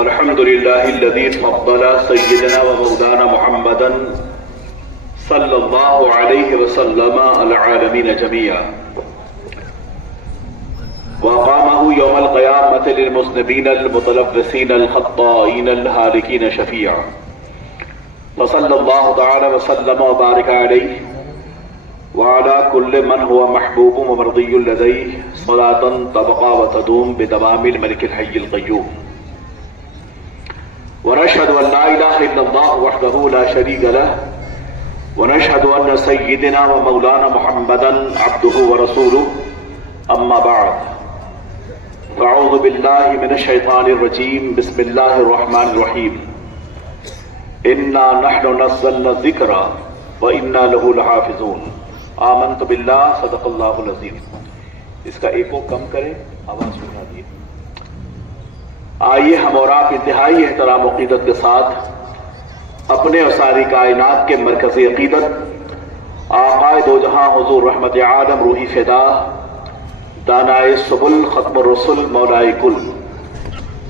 الحمد لله الذي فضل سيدنا ومولانا محمدا صلى الله عليه وسلم على العالمين جميعا وقامه يوم القيامة للمذنبين المتلبسين الخطائين الهالكين شفيعا فصلى الله تعالى وسلم وبارك عليه وعلى كل من هو محبوب ومرضي لديه صلاة تبقى وتدوم بدوام الملك الحي القيوم ونشهد أن لا إله إلا الله وحده لا شريك له ونشهد أن سيدنا ومولانا محمدا عبده ورسوله أما بعد فأعوذ بالله من الشيطان الرجيم بسم الله الرحمن الرحيم إنا نحن نزلنا الذكر وإنا له لحافظون آمنت باللہ صدق اللہ العظیم. اس کا ایکو کم کریں، آواز سنا دیے. آئیے ہم اور آپ انتہائی احترام و عقیدت کے ساتھ اپنے اور ساری کائنات کے مرکزی عقیدت آقائے دو جہاں حضور رحمت عالم روحی فدا دانائے سبل ختم الرسل مولائے کل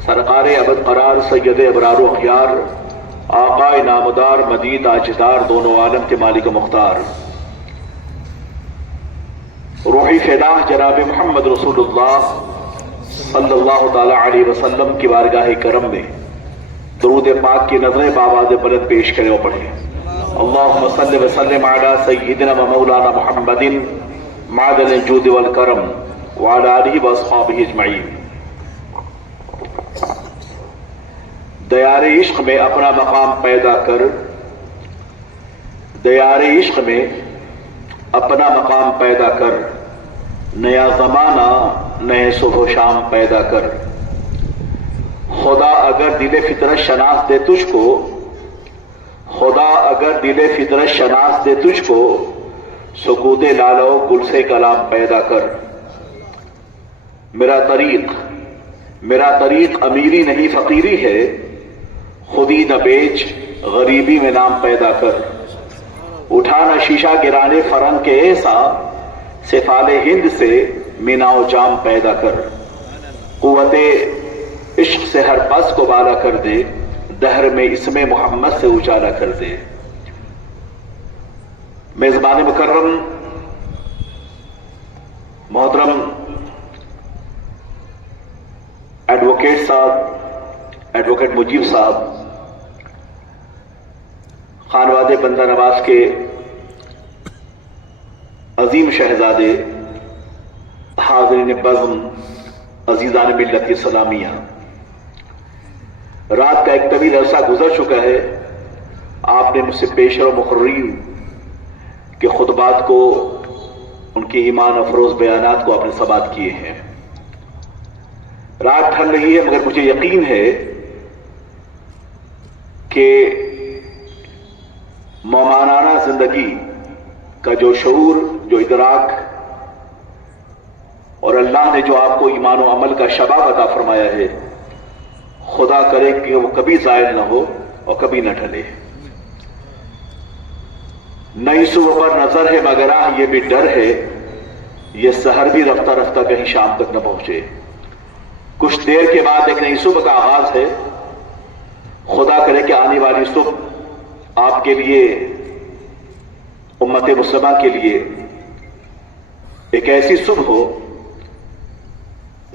سرکار ابد قرار سید ابرار و اخیار آقائے نامدار مجید آجدار دونوں عالم کے مالک و مختار روحی فدا جناب محمد رسول اللہ صلی اللہ تعالی علیہ وسلم کی بارگاہ کرم میں درود پاک کی نظریں بآواز بلند پیش کرے اور پڑھیں. اللہم صلی وسلم علی سیدنا و مولانا محمد معدن الجود والکرم وعلی آلہ واصحابہ اجمعین. دیار عشق میں اپنا مقام پیدا کر، دیار عشق میں اپنا مقام پیدا کر، نیا زمانہ نئے صبح و شام پیدا کر. خدا اگر دل فطرت شناس دے تجھ کو، خدا اگر دل فطرت شناس دے تجھ کو، سکوت لالو گل سے کلام پیدا کر. میرا طریق امیری نہیں فقیری ہے، خودی نہ بیچ غریبی میں نام پیدا کر. اٹھانا شیشہ گرانے فرنگ کے ایسا، سفال ہند سے مینا و جام پیدا کر. قوت عشق سے ہر پس کو بالا کر دے، دہر میں اسم محمد سے اجالا کر دے. میزبان مکرم محترم ایڈوکیٹ صاحب، ایڈوکیٹ مجیب صاحب، خانواد بندہ نواز کے عظیم شہزادے، حاضرین بزم، عزیزان ملت کی سلامیاں. رات کا ایک طویل عرصہ گزر چکا ہے. آپ نے مجھ سے پیشر و مقررین کے خطبات کو، ان کے ایمان افروز بیانات کو آپ نے سماعت کیے ہیں. رات ڈھل رہی ہے مگر مجھے یقین ہے کہ مومنانہ زندگی کا جو شعور، جو ادراک اور اللہ نے جو آپ کو ایمان و عمل کا شباب عطا فرمایا ہے، خدا کرے کہ وہ کبھی زائل نہ ہو اور کبھی نہ ڈھلے. نئی صبح پر نظر ہے مگر یہ بھی ڈر ہے، یہ سحر بھی رفتہ رفتہ کہیں شام تک نہ پہنچے. کچھ دیر کے بعد ایک نئی صبح کا آغاز ہے. خدا کرے کہ آنے والی صبح آپ کے لیے، امت مسلمہ کے لیے ایک ایسی صبح ہو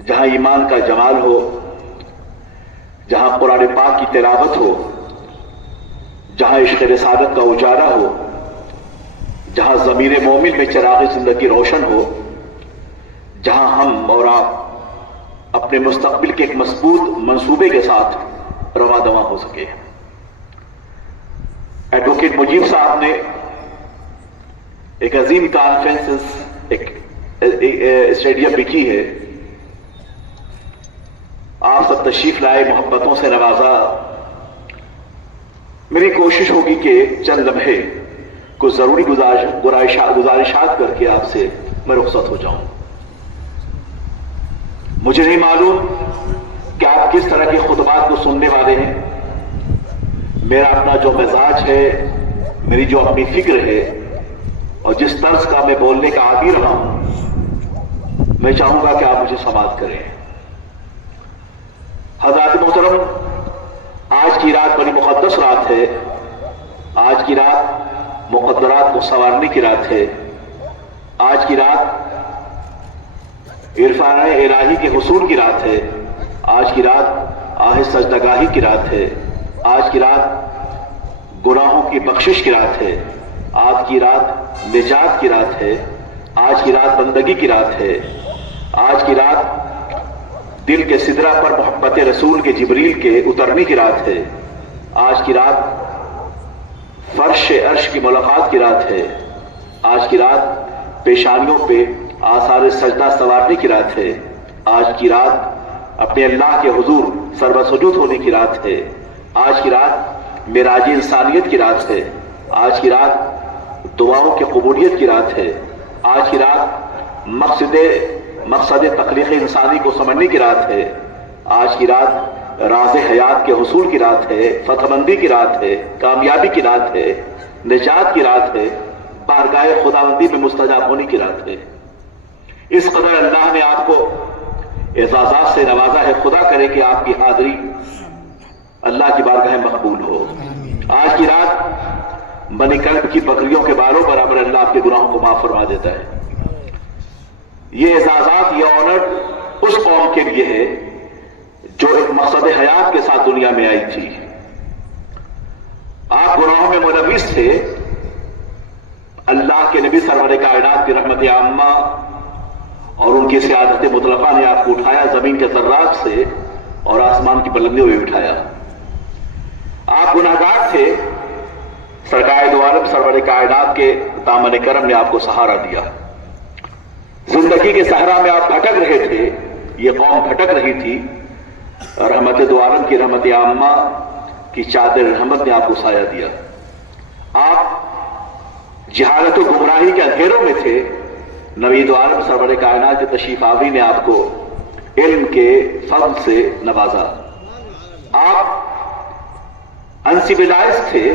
جہاں ایمان کا جمال ہو، جہاں قرآن پاک کی تلاوت ہو، جہاں عشق رسالت کا اجالا ہو، جہاں ضمیر مومن میں چراغ زندگی روشن ہو، جہاں ہم اور آپ اپنے مستقبل کے ایک مضبوط منصوبے کے ساتھ رواں دواں ہو سکے. ایڈوکیٹ مجیب صاحب نے ایک عظیم کانفرنس ایک اسٹیڈیم بھی کی ہے. آپ سب تشریف لائے، محبتوں سے نوازا. میری کوشش ہوگی کہ چند لمحے کچھ ضروری گزارشات کر کے آپ سے میں رخصت ہو جاؤں. مجھے نہیں معلوم کہ آپ کس طرح کے خطبات کو سننے والے ہیں. میرا اپنا جو مزاج ہے، میری جو اپنی فکر ہے اور جس طرز کا میں بولنے کا عادی رہا ہوں، میں چاہوں گا کہ آپ مجھے سماعت کریں. حضرات محترم، آج کی رات بڑی مقدس رات ہے. آج کی رات مقدرات کو سنوارنے کی رات ہے. آج کی رات عرفان الہی کے حصول کی رات ہے. آج کی رات آہ سجدگاہی کی رات ہے. آج کی رات گناہوں کی بخشش کی رات ہے. آج کی رات نجات کی رات ہے. آج کی رات بندگی کی رات ہے. آج کی رات دل کے سدرہ پر محبت رسول کے جبریل کے اترنے کی رات ہے. آج کی رات فرش عرش کی ملاقات کی رات ہے. آج کی رات پیشانیوں پہ آثار سجدہ سنوارنے کی رات ہے. آج کی رات اپنے اللہ کے حضور سر سجود ہونے کی رات ہے. آج کی رات معراج انسانیت کی رات ہے. آج کی رات دعاؤں کی قبولیت کی رات ہے. آج کی رات مقصد تخلیق انسانی کو سمجھنے کی رات ہے. آج کی رات راز حیات کے حصول کی رات ہے. فتح مندی کی رات ہے. کامیابی کی رات ہے. نجات کی رات ہے. بارگاہ خداوندی میں مستجاب ہونے کی رات ہے. اس قدر اللہ نے آپ کو اعزازات سے نوازا ہے. خدا کرے کہ آپ کی حاضری اللہ کی بارگاہ مقبول ہو. آج کی رات بنی کلب کی بکریوں کے بالوں برابر اللہ آپ کے گناہوں کو معاف فرما دیتا ہے. یہ اعزازات، یہ آنر اس قوم کے لیے ہے جو ایک مقصد حیات کے ساتھ دنیا میں آئی تھی. آپ گناہوں میں ملوث تھے. اللہ کے نبی سرور کائنات کی رحمت عامہ اور ان کی سیادت مطلقہ نے آپ کو اٹھایا زمین کے ذرات سے اور آسمان کی بلندیوں میں بٹھایا. آپ گناہگار تھے. سرکار دو عالم سرور کائنات کے دامن کرم نے آپ کو سہارا دیا. زندگی کے صحرا میں آپ بھٹک رہے تھے. یہ قوم بھٹک رہی تھی. رحمت دو عالم کی رحمت عامہ کی چادر رحمت نے آپ کو سایہ دیا. آپ جہالت و گمراہی کے اندھیروں میں تھے. نبی دو عالم سرور کائنات کے تشریف آوری نے آپ کو علم کے فضل سے نوازا. آپ انسیبلائز تھے.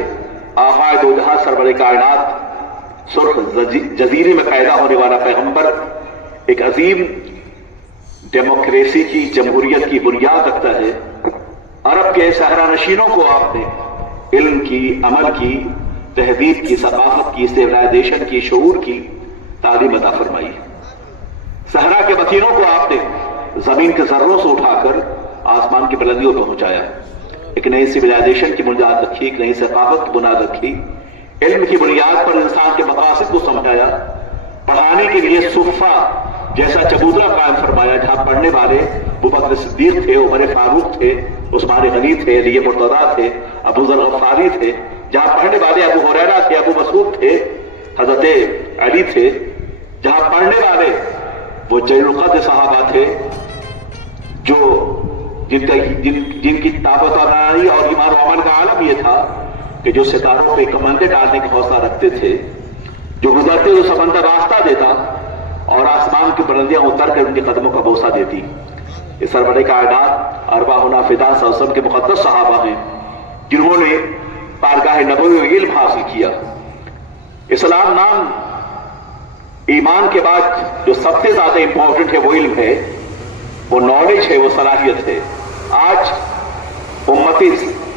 آقا دو جہاں سرور کائنات سرخ جزیرے میں پیدا ہونے والا پیغمبر ایک عظیم ڈیموکریسی کی جمہوریت کی بنیاد رکھتا ہے. عرب کے صحرا نشینوں کو آپ نے علم کی، عمل کی، تہذیب کی، ثقافت کی، سیولائزیشن کی، شعور کی تعلیم عطا فرمائی. صحرا کے مکینوں کو آپ نے زمین کے ذروں سے اٹھا کر آسمان کی بلندیوں پہ پہنچایا. ایک نئی سیولائزیشن کی بنیاد رکھی، ایک نئی ثقافت کی بنیاد رکھی. علم کی بنیاد پر انسان کے مقاصد کو سمجھایا. پڑھانے کے لیے صفہ جیسا چبوترا قائم فرمایا جہاں پڑھنے والے ابوبکر صدیق تھے، عمر فاروق تھے، عثمان غنی تھے، علی مرتضیٰ تھے، ابو ذر غفاری تھے. جہاں پڑھنے والے ابو ہریرہ تھے، ابو مسعود تھے، حضرت علی تھے. جہاں پڑھنے والے وہ جلیل القدر صحابہ تھے جو جن کی طاقت اور رانی اور ایمان و عمل کا عالم یہ تھا کہ جو ستاروں پہ کمندیں ڈالنے کا حوصلہ رکھتے تھے، جو گزرتے تو سمندر راستہ دیتا اور آسمان کی بلندیاں اتر کر ان کے قدموں کا بوسہ دیتی. یہ سرور کائنات ارواحنا فداء صلی اللہ علیہ وسلم کے مقدس صحابہ ہیں جنہوں نے بارگاہ نبوی میں علم حاصل کیا. اسلام نام ایمان کے بعد جو سب سے زیادہ امپورٹنٹ ہے وہ علم ہے، وہ نالج ہے، وہ صلاحیت ہے. آج امت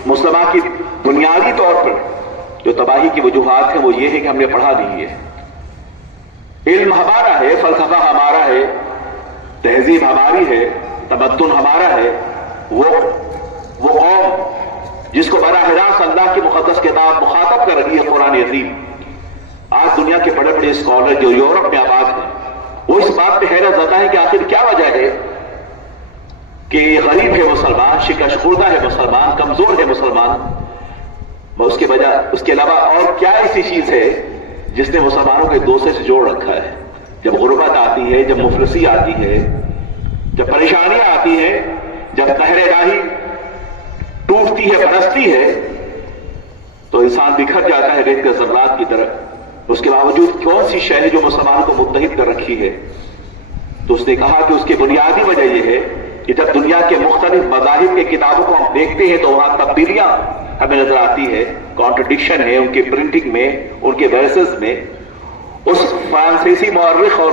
مسلمہ کی بنیادی طور پر جو تباہی کی وجوہات ہیں وہ یہ ہے کہ ہم نے پڑھا نہیں ہے. علم ہمارا ہے، فلسفہ ہمارا ہے، تہذیب ہماری ہے، تمدن ہمارا ہے. وہ قوم جس کو براہ راست اللہ کی مقدس کتاب مخاطب کر رہی ہے قرآن عظیم، آج دنیا کے بڑے بڑے اسکالر جو یورپ میں آباد ہیں وہ اس بات پہ حیرت زدہ ہے کہ آخر کیا وجہ ہے کہ غریب ہے مسلمان، شکست خوردہ ہے مسلمان، کمزور ہے مسلمان. اس کے علاوہ اور کیا ایسی چیز ہے جس نے مسلمانوں کو ایک دوسرے سے جوڑ رکھا ہے؟ جب غربت آتی ہے، جب مفلسی آتی ہے، جب پریشانیاں آتی ہیں، جب قہر الہی ٹوٹتی ہے، برستی ہے تو انسان بکھر جاتا ہے ریت کے ذرات کی طرح. اس کے باوجود کون سی شے ہے جو مسلمان کو متحد کر رکھی ہے؟ تو اس نے کہا کہ اس کی بنیادی وجہ یہ ہے کہ جب دنیا کے مختلف مذاہب کے کتابوں کو ہم دیکھتے ہیں تو وہاں تبدیلیاں ہمیں نظر آتی ہے، کانٹرڈکشن ہے ان کی پرنٹنگ میں، ان کے ورسز میں. اس فرانسیسی مورخ اور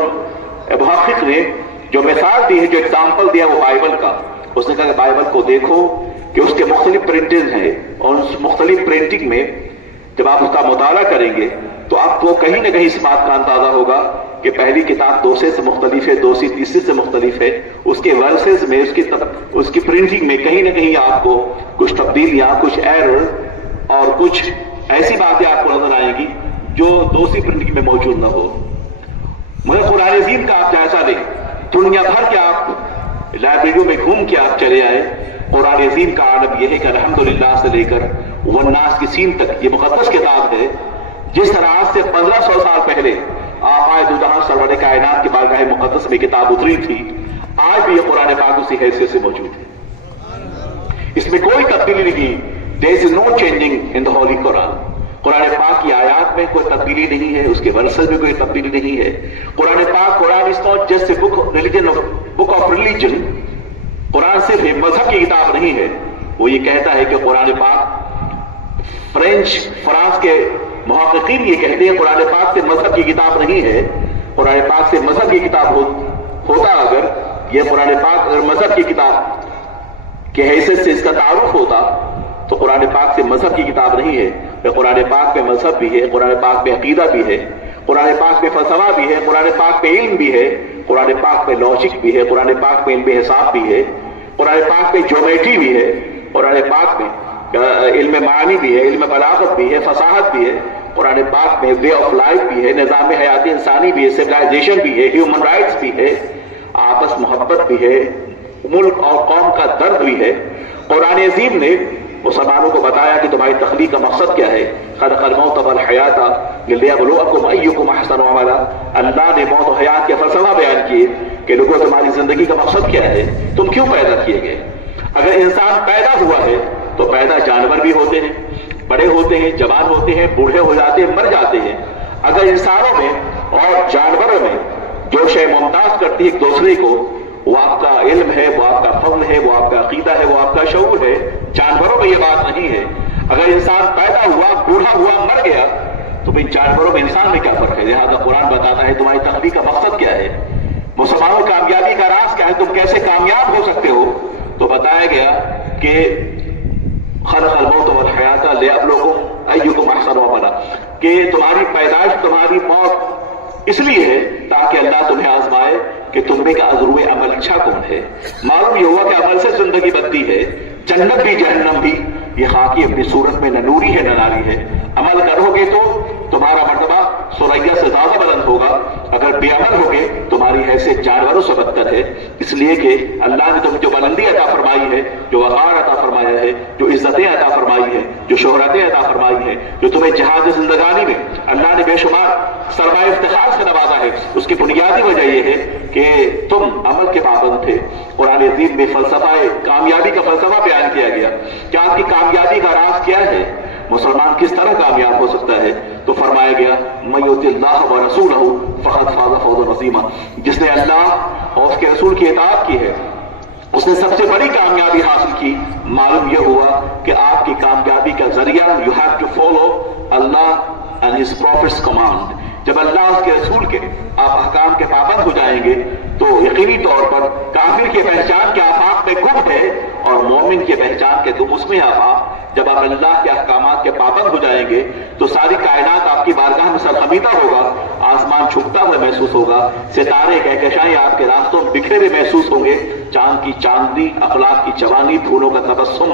محقق نے جو مثال دی ہے، جو ایگزامپل دیا وہ بائبل کا. اس نے کہا کہ بائبل کو دیکھو، کہ اس کے مختلف پرنٹنگ ہیں، اور اس مختلف پرنٹنگ میں جب آپ اس کا مطالعہ کریں گے تو آپ کو کہیں نہ کہیں اس بات کا اندازہ ہوگا کہ پہلی کتاب دوسرے سے مختلف ہے، دوسری تیسری سے مختلف ہے، اس کے ورسز میں اس کی پرنٹنگ میں کہیں نہ کہیں آپ کو کچھ تبدیلیاں، کچھ ایرر اور کچھ ایسی باتیں آپ کو نظر آئیں گی جو دوسری پرنٹنگ میں موجود نہ ہو۔ مگر قرآن عظیم کا آپ جائزہ لیں، دنیا بھر کے آپ لائبریریوں میں گھوم کے آپ چلے آئے، قرآن عظیم کا عالم یہ ہے کہ الحمدللہ سے لے کر والناس کی سین تک یہ مقدس کتاب ہے۔ جس طرح آج سے 1500 سال پہلے آقائے دو جہاں سرور کائنات کی بارگاہ مقدس میں کتاب اتری تھی، آج بھی یہ قرآن پاک اسی حیثیت سے موجود ہے، اس میں کوئی تبدیلی نہیں۔ There is no changing in the Holy Quran۔ قرآن پاک کی آیات میں کوئی تبدیلی نہیں ہے، اس کے ورسز میں کوئی تبدیلی نہیں ہے۔ قرآن پاک، قرآن is not just a book of religion۔ قرآن صرف ایک مذہب کی کتاب نہیں ہے۔ وہ یہ کہتا ہے کہ قرآن پاک، فرانس کے محققین یہ کہتے ہیں قرآن پاک سے مذہب کی کتاب نہیں ہے۔ قرآن پاک سے مذہب کی کتاب ہوتا اگر یہ قرآن پاک اگر مذہب کی کتاب کے حیثیت سے اس کا تعارف ہوتا تو قرآن پاک سے مذہب کی کتاب نہیں ہے۔ قرآن پاک میں مذہب بھی ہے، قرآن پاک میں عقیدہ بھی ہے، قرآن پاک میں فلسفہ بھی ہے، قرآن پاک میں علم بھی ہے، قرآن پاک میں لاجک بھی ہے، قرآن پاک میں علم حساب بھی ہے، قرآن پاک میں جیومیٹری بھی ہے، قرآن پاک میں علم معانی بھی ہے، علم بلاغت بھی ہے، فصاحت بھی ہے، قرآن پاک میں وے آف لائف بھی ہے، نظام حیات انسانی بھی ہے، سویلائزیشن بھی ہے، ہیومن رائٹس بھی ہے، آپس محبت بھی ہے، ملک اور قوم کا درد بھی ہے۔ قرآن عظیم نے مسلمانوں کو بتایا کہ تمہاری تخلیق کا مقصد کیا ہے۔ خلق الموت والحیات لیبلوکم ایکم احسن عملا۔ اللہ نے موت و حیات کے فلسفہ بیان کیے کہ لوگوں تمہاری زندگی کا مقصد کیا ہے، تم کیوں پیدا کیے گئے۔ اگر انسان پیدا ہوا ہے تو پیدا جانور بھی ہوتے ہیں، بڑے ہوتے ہیں، جوان ہوتے ہیں، بوڑھے ہو جاتے ہیں، مر جاتے ہیں۔ اگر انسانوں میں اور جانوروں میں جو شے ممتاز کرتی ہے ایک دوسرے کو، وہ آپ کا علم ہے، وہ آپ کا فضل ہے، وہ آپ کا عقیدہ ہے، وہ آپ کا شعور ہے۔ جانوروں میں یہ بات نہیں ہے۔ اگر انسان پیدا ہوا، بوڑھا ہوا، مر گیا تو پھر جانوروں میں انسان میں کیا فرق ہے؟ لہٰذا قرآن بتاتا ہے تمہاری تخلیق کا مقصد کیا ہے، مسلمانوں کامیابی کا راز کیا ہے، تم کیسے کامیاب ہو سکتے ہو۔ تو بتایا گیا کہ خلق الموت والحیات لیبلوکم ایکم احسن عملا، کہ تمہاری پیدائش، تمہاری موت اس لیے ہے تاکہ اللہ تمہیں آزمائے کہ تم میں کا عزرو عمل اچھا کون ہے۔ معلوم یہ ہوا کہ عمل سے زندگی بنتی ہے، جنت بھی جہنم بھی، یہ خاکی اپنی صورت میں نہ نوری ہے نہ ناری ہے۔ عمل کرو گے تو تمہارا مرتبہ ثریا سے زیادہ بلند ہوگا، اگر بے عمل ہوگے تمہاری حیثیت جانوروں سے بدتر ہے۔ اس لیے کہ اللہ نے تمہیں جو بلندی عطا فرمائی ہے، جو وقار عطا فرمایا ہے، جو عزتیں عطا فرمائی ہے، جو شہرتیں عطا فرمائی ہے، جو تمہیں جہاز زندگانی میں اللہ نے بے شمار سرمایہ افتخار سے نوازا ہے، اس کی بنیادی وجہ یہ ہے کہ تم عمل کے پابند تھے۔ قرآن عظیم میں فلسفہ کامیابی کا فلسفہ بیان کیا گیا کہ آپ کی کامیابی کا راز کیا ہے، مسلمان کس طرح کامیاب ہو سکتا ہے۔ تو فرمایا گیا من یطع اللہ ورسولہ فقد فاز فوزا عظیما، جس نے اللہ اور اس کے رسول کی اطاعت کی ہے اس نے سب سے بڑی کامیابی حاصل کی۔ معلوم یہ ہوا کہ آپ کی کامیابی کا ذریعہ you have to follow Allah and his prophets command. جب اللہ اس کے رسول کے آپ احکام کے پابند ہو جائیں گے تو یقینی طور پر کافر کی پہچان کے آفاق میں گم ہے اور مومن کی پہچان کے گم اس میں آفاق۔ جب آپ اللہ کے احکامات کے پابند ہو جائیں گے تو ساری کائنات آپ کی بارگاہ میں سرخمیدہ ہوگا، آسمان چھپتا ہوا محسوس ہوگا، ستارے کہکشائیں آپ کے راستوں بکھرے ہوئے محسوس ہوں گے، چاند کی چاندنی، اخلاق کی جوانی، پھولوں کا تبسم،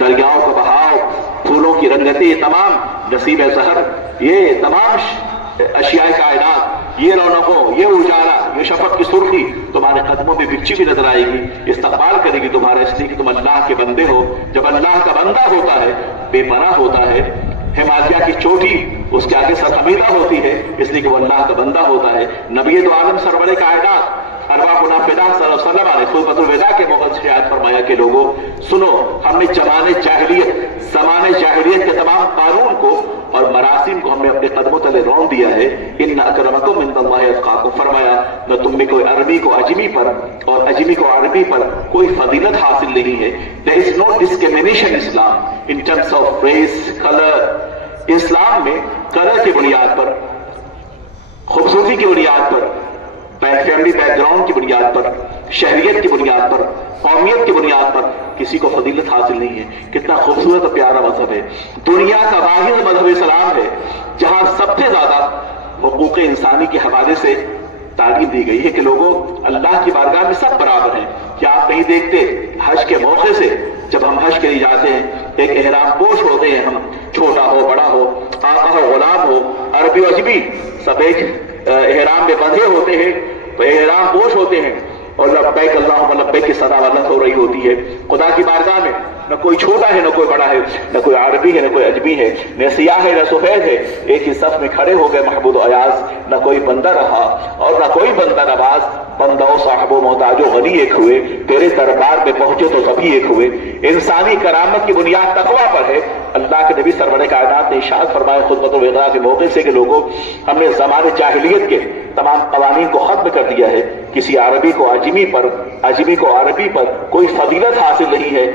دریاؤں کا بہاؤ، پھولوں کی رنگتیں، یہ تمام نصیب زہر، یہ تمام اشیاء کائنات، یہ رونقوں، یہ اجالا، یہ شفق کی سرخی تمہارے قدموں میں بچھی بھی نظر آئے گی، استقبال کرے گی تمہارا، اس لیے کہ تم اللہ کے بندے ہو۔ جب اللہ کا بندہ ہوتا ہے، بے پناہ ہوتا ہے، ہمالیہ کی چوٹی اس کے آگے سرخمیدہ ہوتی ہے، اس لیے کہ وہ اللہ کا بندہ ہوتا ہے۔ نبی دو عالم سرور کائنات ارواحنا فدا صلی اللہ علیہ وسلم نے خطبۃ الوداع کے موقع سے شاید فرمایا کہ لوگوں سنو، ہم نے زمانے جاہلیت کے تمام قانون کو اور مراسم کو ہم نے اپنے قدموں تلے رون دیا ہے۔ ان اکرمکم عند اللہ اتقاکم، فرمایا نہ تم میں کوئی عربی کو اجمی پر اور اجمی کو عربی پر کوئی فضیلت حاصل نہیں ہے۔ there is no discrimination in Islam in terms of race, color۔ اسلام میں کلر کی بنیاد پر، خوبصورتی کی بنیاد پر، فیملی بیک گراؤنڈ کی بنیاد پر، شہریت کی بنیاد پر، قومیت کی بنیاد پر کسی کو فضیلت حاصل نہیں ہے۔ کتنا خوبصورت اور پیارا مذہب ہے، دنیا کا واحد مذہب اسلام ہے جہاں سب سے زیادہ حقوق انسانی کے حوالے سے تعلیم دی گئی ہے کہ لوگوں اللہ کی بارگاہ میں سب برابر ہیں۔ کیا آپ نہیں دیکھتے حج کے موقع سے جب ہم حج کے لیے جاتے ہیں ایک احرام پوش ہوتے ہیں، ہم چھوٹا ہو بڑا ہو، آقا ہو غلام ہو، عربی و عجمی، سب ایک احرام میں بندھے ہوتے ہیں، احرام پوش ہوتے ہیں اور لبیک اللہم لبیک کی صدا ولت ہو رہی ہوتی ہے خدا کی بارگاہ میں۔ نہ کوئی چھوٹا ہے نہ کوئی بڑا ہے، نہ کوئی عربی ہے نہ کوئی عجمی ہے، نہ سیاہ ہے نہ سفید ہے، ایک ہی صف میں کھڑے ہو گئے محمود و ایاز۔ نہ کوئی بندہ رہا اور نہ کوئی بندہ نواز، بندہ و صاحب و محتاج و غنی ایک ہوئے، تیرے دربار میں پہنچے تو سبھی ایک ہوئے۔ انسانی کرامت کی بنیاد تقویٰ پر ہے۔ اللہ کے نبی سرور کائنات نے ارشاد فرمایا خطبۃ الوداع کے موقع سے کہ لوگوں ہم نے زمانے جاہلیت کے تمام قوانین کو ختم کر دیا ہے، کسی عربی کو عجمی پر، عجمی کو عربی پر کوئی فضیلت حاصل نہیں ہے۔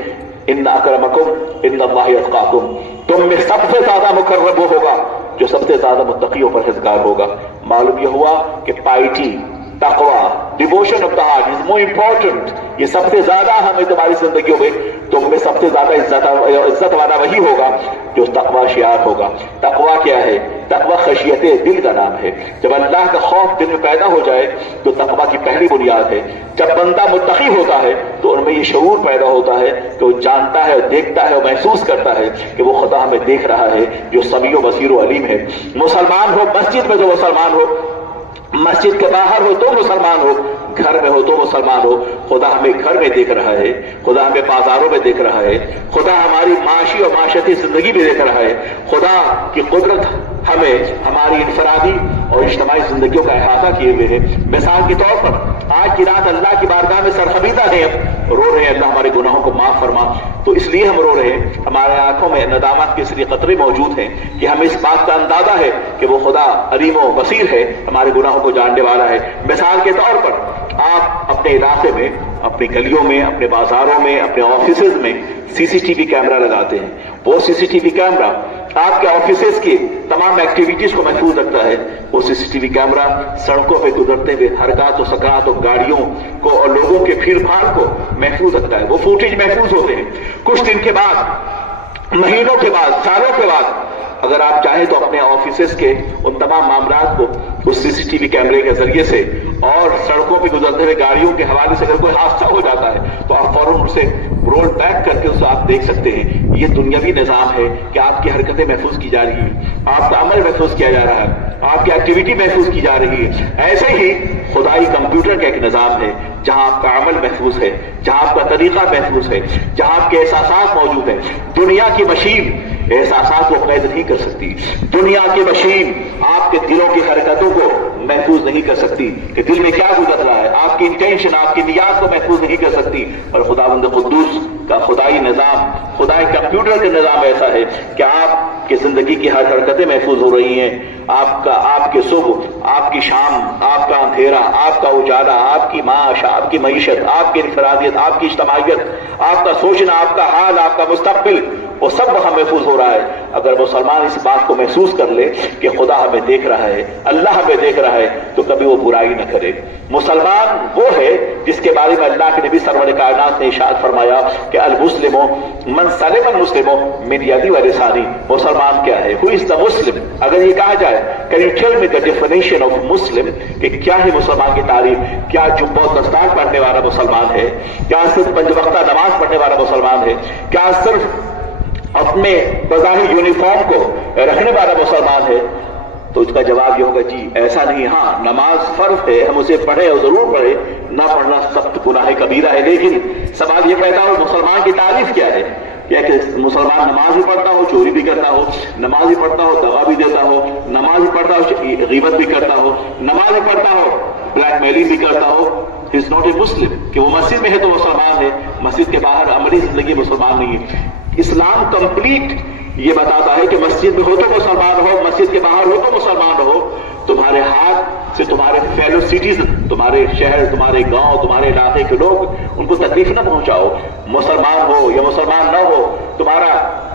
ان اکرمکم عند اللہ اتقاکم، تم میں سب سے زیادہ مقرب وہ ہوگا جو سب سے زیادہ متقی و پرہیزگار ہوگا۔ معلوم یہ ہوا کہ پائٹی، تقوی، devotion of the heart is more important, یہ سب سے زیادہ ہمیں تمہاری زندگیوں میں تم میں سب سے زیادہ عزت والا وہی ہوگا جو تقوی شعار ہوگا۔ تقوی کیا ہے؟ تقوی خشیت دل کا نام ہے۔ جب اللہ کا خوف دل میں پیدا ہو جائے تو تقوی کی پہلی بنیاد ہے۔ جب بندہ متقی ہوتا ہے تو ان میں یہ شعور پیدا ہوتا ہے کہ وہ جانتا ہے، دیکھتا ہے اور محسوس کرتا ہے کہ وہ خدا ہمیں دیکھ رہا ہے جو سمیع و بصیر و علیم ہے۔ مسلمان ہو مسجد میں تو مسلمان ہو، مسجد کے باہر ہو تو مسلمان ہو، گھر میں ہو تو مسلمان ہو، خدا ہمیں گھر میں دیکھ رہا ہے، خدا ہمیں بازاروں میں دیکھ رہا ہے، خدا ہماری معاشی اور معاشرتی زندگی میں دیکھ رہا ہے۔ خدا کی قدرت ہمیں ہماری انفرادی اور اجتماعی زندگیوں کا احاطہ کیے ہوئے ہے۔ مثال کے طور پر آج کی رات اللہ کی بارگاہ میں سرخمیدہ ہیں، رو رہے ہیں اللہ ہمارے گناہوں کو معاف فرما، تو اس لیے ہم رو رہے ہیں، ہمارے آنکھوں میں ندامت کے اس لیے قطرے موجود ہیں کہ ہمیں اس بات کا اندازہ ہے کہ وہ خدا علیم و بصیر ہے، ہمارے گناہوں کو جاننے والا ہے۔ مثال کے طور پر آپ اپنے علاقے میں، اپنی گلیوں میں، اپنے بازاروں میں، اپنے آفیسز میں سی سی ٹی وی کیمرہ لگاتے ہیں۔ وہ سی سی ٹی وی کیمرہ آپ کے آفیسز کی تمام ایکٹیویٹیز کو محفوظ رکھتا ہے۔ وہ سی سی ٹی وی کیمرہ سڑکوں پہ گزرتے ہوئے حرکات و سکنات اور گاڑیوں کو اور لوگوں کے بھیڑ بھاڑ کو محفوظ رکھتا ہے۔ وہ فوٹیج محفوظ ہوتے ہیں۔ کچھ دن کے بعد، مہینوں کے بعد، سالوں کے بعد اگر آپ چاہیں تو اپنے آفیسز کے ان تمام معاملات کو اس سی سی ٹی وی کیمرے کے ذریعے سے اور سڑکوں پہ گزرتے ہوئے گاڑیوں کے حوالے سے اگر کوئی حادثہ ہو جاتا ہے تو آپ فوراً اسے رول بیک کر کے اسے آپ دیکھ سکتے ہیں۔ یہ دنیاوی نظام ہے کہ آپ کی حرکتیں محفوظ کی جا رہی ہیں، آپ کا عمل محفوظ کیا جا رہا ہے، آپ کی ایکٹیویٹی محفوظ کی جا رہی ہے۔ ایسے ہی خدائی کمپیوٹر کا ایک نظام ہے جہاں آپ کا عمل محفوظ ہے، جہاں آپ کا طریقہ محفوظ ہے، جہاں آپ کے احساسات موجود ہیں۔ دنیا کی مشین احساسات کو قید نہیں کر سکتی، دنیا کی مشین آپ کے دلوں کی حرکتوں کو محفوظ نہیں کر سکتی کہ دل میں کیا گزر رہا ہے، آپ کی انٹینشن، آپ کی نیات کو محفوظ نہیں کر سکتی۔ اور خداوند قدوس کا خدائی نظام، خدائی کمپیوٹر کا نظام ایسا ہے کہ آپ کی زندگی کی ہر حرکتیں محفوظ ہو رہی ہیں۔ آپ کے صبح، آپ کی شام، آپ کا اندھیرا، آپ کا اجالا، آپ کی معاش، آپ کی معیشت، آپ کی انفرادیت، آپ کی اجتماعیت، آپ کا سوچنا، آپ کا حال، آپ کا مستقبل، وہ سب وہاں محفوظ ہو رہا ہے۔ اگر مسلمان اس بات کو محسوس کر لے کہ خدا ہمیں دیکھ رہا ہے، اللہ ہمیں دیکھ رہا ہے، تو کبھی وہ برائی نہ کرے۔ مسلمان وہ ہے جس کے بارے میں اللہ کے نبی سرور کائنات نے ارشاد فرمایا کہ المسلم من سلم المسلم من یدی و لسانی۔ مسلمان کیا ہے؟ Who is the Muslim؟ اگر یہ کہا جائے Can you tell me the definition of Muslim؟ کہ کیا ہے مسلمان کی تعریف؟ کیا جبہ و دستار پڑھنے والا مسلمان ہے؟ کیا صرف پنج وقتہ نماز پڑھنے والا مسلمان ہے؟ کیا صرف اپنے بظاہر یونیفارم کو رکھنے والا مسلمان ہے؟ تو اس کا جواب یہ ہوگا جی ایسا نہیں۔ ہاں نماز فرض ہے، ہم اسے پڑھیں اور ضرور پڑھیں، نہ پڑھنا سخت گناہ کبیرہ ہے، لیکن سوال یہ پیدا ہو مسلمان کی تعریف کیا ہے؟ کیا کہ مسلمان نماز بھی پڑھتا ہو، چوری بھی کرتا ہو، نماز بھی پڑھتا ہو، دغا بھی دیتا ہو، نماز بھی پڑھتا ہو، غیبت بھی کرتا ہو، نماز بھی پڑھتا ہو، بلیک میلنگ بھی کرتا ہو، is not a Muslim۔ کہ وہ مسجد میں ہے تو مسلمان ہے، مسجد کے باہر عملی زندگی مسلمان نہیں ہے۔ اسلام کمپلیٹ یہ بتاتا ہے کہ مسجد میں ہو تو مسلمان ہو، مسجد کے باہر ہو تو مسلمان ہو، تمہارے ہاتھ سے تمہارے فیلو سٹیزن، تمہارے شہر، تمہارے گاؤں، تمہارے علاقے کے لوگ، ان کو تکلیف نہ پہنچاؤ۔ مسلمان ہو یا مسلمان نہ ہو، تمہارا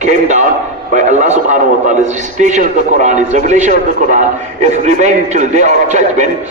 came down by Allah subhanahu wa ta'ala. His recitation of the Quran, his revelation of the Quran is remained till day of judgment.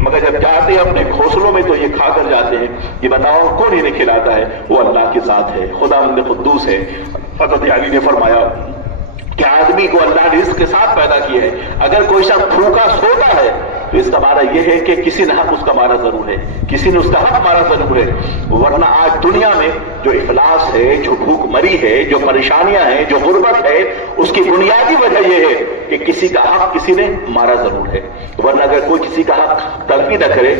مگر جب جاتے ہیں اپنے گھونسلوں میں تو یہ کھا کر جاتے ہیں. یہ بتاؤ کون انہیں کھلاتا ہے؟ وہ اللہ کی ذات ہے، خداوند قدوس ہے. حضرت علی نے فرمایا کہ آدمی کو اللہ نے رزق کے ساتھ پیدا کیا ہے. اگر کوئی شخص بھوکا سوتا ہے تو اس کا معنی یہ ہے کہ کسی نے حق اس کا مارا ضرور ہے، کسی نے اس کا حق مارا ضرور ہے. ورنہ آج دنیا میں جو افلاس ہے، جو بھوک مری ہے، جو پریشانیاں ہیں، جو غربت ہے، اس کی بنیادی وجہ یہ ہے کہ کسی کا حق کسی نے مارا ضرور ہے. ورنہ اگر کوئی کسی کا حق تلفی نہ کرے،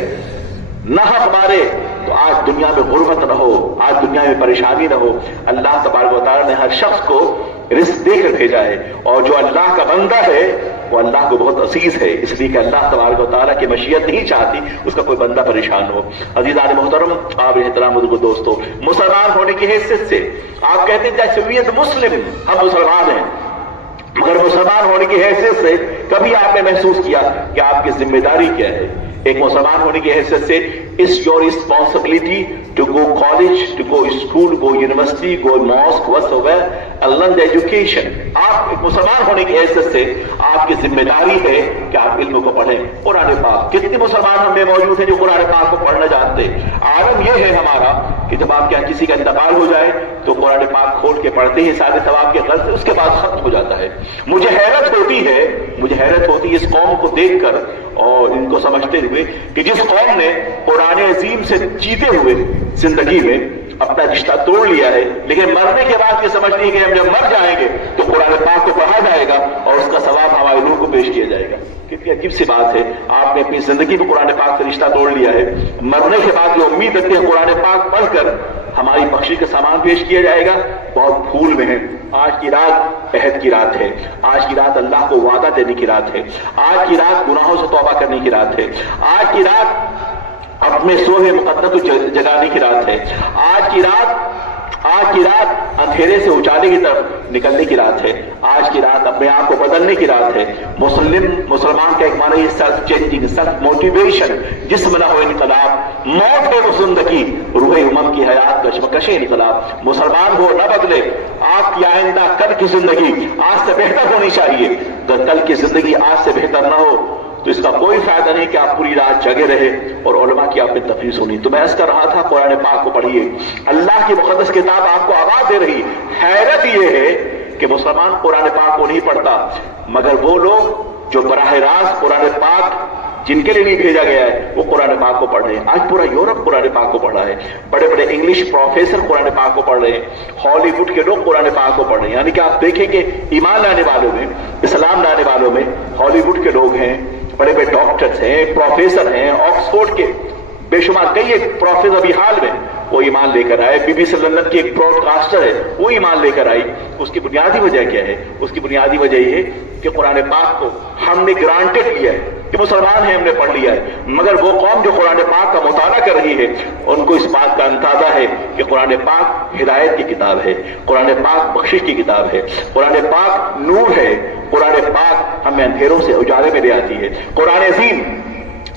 نہ حق مارے، تو آج دنیا میں غربت نہ ہو، آج دنیا میں پریشانی نہ ہو. اللہ تبارک و تعالیٰ نے ہر شخص کو رزق دے کر بھیجا ہے، اور جو اللہ کا بندہ ہے وہ اللہ کو بہت عزیز ہے، اس لیے کہ اللہ تبارک و تعالیٰ کی مشیت نہیں چاہتی اس کا کوئی بندہ پریشان ہو. عزیزان محترم، قابل احترام بزرگو، دوستو، مسلمان ہونے کی حیثیت سے آپ کہتے ہیں مسلم، ہم مسلمان ہیں، مگر مسلمان ہونے کی حیثیت سے کبھی آپ نے محسوس کیا کہ آپ کی ذمہ داری کیا ہے؟ ایک مسلمان ہونے کی حیثیت سے it's your responsibility to go college, to go school, go university, go mosque, whatsoever, and learn the education. آپ ایک مسلمان ہونے کی حیثیت سے آپ کی ذمہ داری ہے کہ آپ علم کو پڑھیں. قرآن پاک، کتنے مسلمان ہم میں موجود ہیں جو قرآن پاک کو پڑھنا جانتے؟ عالم یہ ہے ہمارا کہ جب آپ کے یہاں کسی کا انتقال ہو جائے تو قرآن پاک کھول کے پڑھتے ہیں سارے ثواب کے غرض سے، اس کے بعد ختم ہو جاتا ہے. مجھے حیرت ہوتی ہے اس قوم کو دیکھ کر اور ان کو سمجھتے ہوئے کہ جس قوم نے قرآن عظیم سے جیتے ہوئے زندگی میں اپنا رشتہ توڑ لیا ہے، لیکن مرنے کے بعد یہ سمجھتی ہے کہ ہم جب مر جائیں گے تو قرآن پاک کو پڑھا جائے گا اور اس کا ثواب ہمارے روح کو پیش کیا جائے گا. کتنی عجیب سی بات ہے. آپ نے اپنی زندگی میں قرآن پاک سے رشتہ توڑ لیا ہے، مرنے کے بعد جو امید رکھتے ہیں قرآن پاک پڑھ کر ہماری بخشش کا سامان پیش کیا جائے گا، بہت بھول میں ہیں. آج کی رات عہد کی رات ہے، آج کی رات اللہ کو وعدہ دینے کی رات ہے، آج کی رات گناہوں سے توبہ کرنے کی رات ہے، آج کی رات اپنے سوہے مقدس کو جگانے کی رات ہے، آج کی رات اندھیرے سے اجالے کی طرف نکلنے کی رات ہے، آج کی رات اپنے آپ کو بدلنے کی رات ہے. مسلمان کا ایک معنی سیلف چینجنگ، سیلف موٹیویشن، جسم نہ ہو انقلاب، موت ہے وہ زندگی، روح امم کی حیات کشمکش انقلاب. مسلمان ہو نہ بدلے، آپ کی آئندہ کل کی زندگی آج سے بہتر ہونی چاہیے. اگر کل کی زندگی آج سے بہتر نہ ہو تو اس کا کوئی فائدہ نہیں کہ آپ پوری رات جگے رہے اور علماء کی آپ نے تفریح سنی. تو میں عرض کر رہا تھا قرآن پاک کو پڑھیے، اللہ کی مقدس کتاب آپ کو آواز دے رہی. حیرت یہ ہے کہ مسلمان قرآن پاک کو نہیں پڑھتا، مگر وہ لوگ جو براہ راست قرآن پاک جن کے لیے نہیں بھیجا گیا ہے وہ قرآن پاک کو پڑھ رہے ہیں. آج پورا یورپ قرآن پاک کو پڑھ رہا ہے، بڑے بڑے انگلش پروفیسر قرآن پاک کو پڑھ رہے ہیں، ہالی ووڈ کے لوگ قرآن پاک کو پڑھ رہے ہیں. یعنی کہ آپ دیکھیں کہ ایمان لانے والوں میں، اسلام لانے والوں میں ہالی ووڈ کے لوگ ہیں، بڑے بڑے ڈاکٹرز ہیں، پروفیسر ہیں، آکسفورڈ کے بے شمار کئی ایک پروفیسر ابھی حال میں وہ ایمان لے کر آئے. BBC لندن کی ایک براڈ کاسٹر ہے، وہ ایمان لے کر آئی. اس کی بنیادی وجہ کیا ہے؟ اس کی بنیادی وجہ یہ ہے کہ قرآن پاک کو ہم نے گرانٹڈ لیا ہے کہ مسلمان ہیں، ہم نے پڑھ لیا ہے. مگر وہ قوم جو قرآن پاک کا مطالعہ کر رہی ہے ان کو اس بات کا اندازہ ہے کہ قرآن پاک ہدایت کی کتاب ہے، قرآن پاک بخشش کی کتاب ہے، قرآن پاک نور ہے، قرآن پاک ہمیں اندھیروں سے اجالے میں لے آتی ہے. قرآن عظیم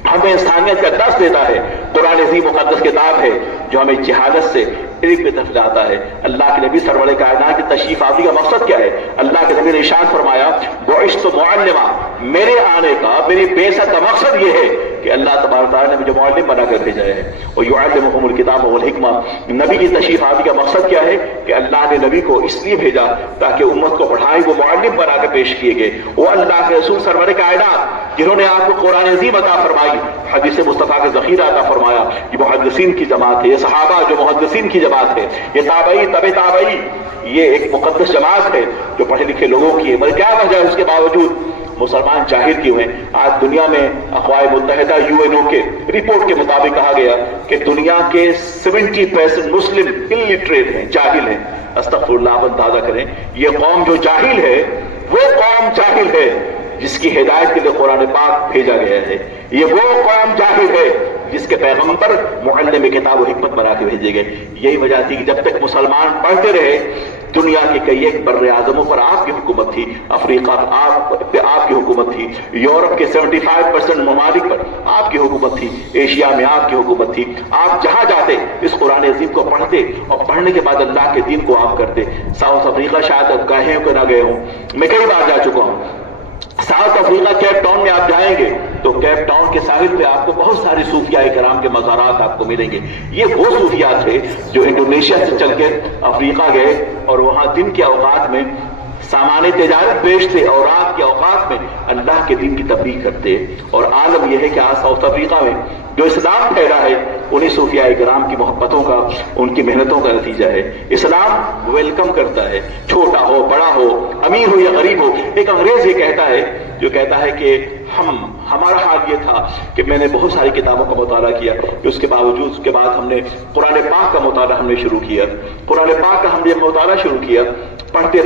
ہمیں انسانیت کا درس دیتا ہے. قرآن عظیم مقدس کتاب ہے جو ہمیں جہالت سے علم کی طرف لاتا ہے. اللہ کے نبی سرور کائنات کی تشریف آوری کا مقصد کیا ہے؟ اللہ کے نبی نے ارشاد فرمایا بعثت معلما، میرے آنے کا، میری بعثت کا مقصد یہ ہے کہ اللہ تبارک تعالیٰ نے مجھے معلم بنا کر بھیجا ہے. اور یعلمہم الکتاب والحکمہ، نبی کی تشریف آوری کا مقصد کیا ہے کہ اللہ نے نبی کو اس لیے بھیجا تاکہ امت کو پڑھائیں، وہ معلم بنا کر پیش کیے گئے. وہ اللہ کے رسول سرور کائنات جنہوں نے آپ کو قرآن عظیم عطا فرمائی، حدیث مصطفیٰ کا ذخیرہ عطا فرمایا. یہ محدثین کی جماعت ہے، یہ صحابہ جو محدثین کی جماعت ہے، یہ تابعی طب تابعی، یہ ایک مقدس جماعت ہے جو پڑھے لکھے لوگوں کی ہے. مگر کیا وجہ ہے اس کے باوجود مسلمان جاہل کیوں ہیں؟ آج دنیا میں اقوام متحدہ UNO کے رپورٹ کے مطابق کہا گیا کہ دنیا کے 70% مسلم الٹریٹ ہیں، جاہل ہیں. استغفر اللہ، آپ اندازہ کریں یہ قوم جو جاہل ہے وہ قوم جاہل ہے جس کی ہدایت کے لیے قرآن پاک بھیجا گیا ہے. یہ وہ قوم جاہل ہے جس کے پیغمبر معلم کتاب و حکمت بنا کے بھیجے گئے. یہی وجہ تھی کہ جب تک مسلمان پڑھتے رہے دنیا کے کئی ایک بر اعظموں پر آپ کی حکومت تھی، افریقہ آپ کی حکومت تھی، یورپ کے 75% ممالک پر آپ کی حکومت تھی، ایشیا میں آپ کی حکومت تھی. آپ جہاں جاتے اس قرآن عظیم کو پڑھتے اور پڑھنے کے بعد اللہ کے دین کو آپ کرتے. ساؤتھ افریقہ شاید اب گئے ہیں کہ نہ گئے ہوں، میں کئی بار جا چکا ہوں. ساؤتھ افریقہ کیپ ٹاؤن میں آپ جائیں گے تو کیپ ٹاؤن کے ساحل پہ آپ کو بہت سارے صوفیاء کرام کے مزارات آپ کو ملیں گے. یہ وہ صوفیاء تھے جو انڈونیشیا سے چل کے افریقہ گئے اور وہاں دن کے اوقات میں سامان تجارت بیچتے اور رات کے اوقات میں اللہ کے دین کی تبلیغ کرتے. اور عالم یہ ہے کہ آج ساؤتھ افریقہ میں جو اسلام پھیلا ہے انہیں صوفیاء کرام کی محبتوں کا، ان کی محنتوں کا نتیجہ ہے. اسلام ویلکم کرتا ہے، چھوٹا ہو بڑا ہو، امیر ہو یا غریب ہو. ایک انگریز یہ کہتا ہے کہ ہمارا حال یہ تھا کہ میں نے بہت ساری کتابوں کا مطالعہ کیا، اس کے باوجود اس کے بعد ہم نے قرآن پاک کا مطالعہ ہم نے شروع کیا. قرآن پاک کا ہم نے مطالعہ شروع کیا، پڑھتے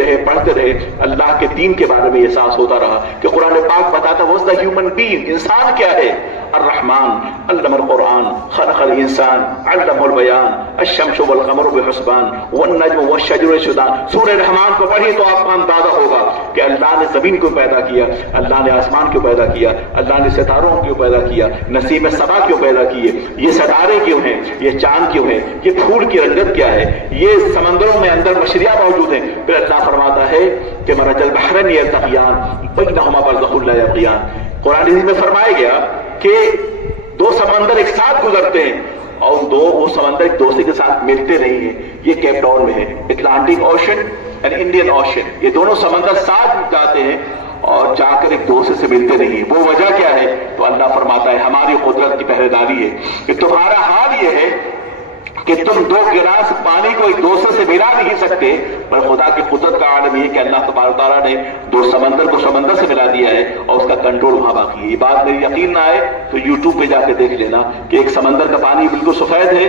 رہے اللہ کے دین کے بارے میں احساس ہوتا رہا کہ قرآن پاک بتاتا واز دا ہیومن بینگ، انسان کیا ہے. الرحمن علم القرآن خلق الانسان علم البیان الشمس والقمر بحسبان والنجم والشجر يسجدان. سورہ رحمان کو پڑھیے تو آپ کو اندازہ ہوگا کہ اللہ نے زمین کو پیدا کیا، اللہ نے آسمان کو پیدا کیا، اللہ نے ستاروں کو پیدا کیا، نسیم سبا کیوں پیدا کیے، یہ ستارے کیوں ہیں، یہ چاند کیوں ہیں، یہ پھول کی رنگت کیا ہے، یہ سمندروں میں اندر مچھلیاں موجود ہیں. پھر اللہ فرماتا ہے کہ مرج البحرین یلتقیان بینہما برزخ لا یبغیان. قرآن میں فرمایا گیا کہ دو سمندر ایک ساتھ گزرتے ہیں اور وہ سمندر ایک دوسرے کے ساتھ ملتے نہیں ہیں. یہ کیپ ٹاؤن میں ہے، Atlantic ocean and Indian ocean, یہ دونوں سمندر ساتھ جاتے ہیں اور جا کر ایک دوسرے سے ملتے نہیں. وہ وجہ کیا ہے؟ تو اللہ فرماتا ہے ہماری قدرت کی پہرے داری ہے کہ تمہارا حال یہ ہے کہ تم دو گلاس پانی کو ایک دوسرے سے ملا نہیں سکتے، پر خدا کی قدرت کا عالم یہ کہ اللہ تبارک تعالیٰ نے دو سمندر کو سمندر سے ملا دیا ہے اور اس کا کنٹرول وہاں باقی ہے. یہ بات میری یقین نہ آئے تو یوٹیوب پہ جا کے دیکھ لینا کہ ایک سمندر کا پانی بالکل سفید ہے،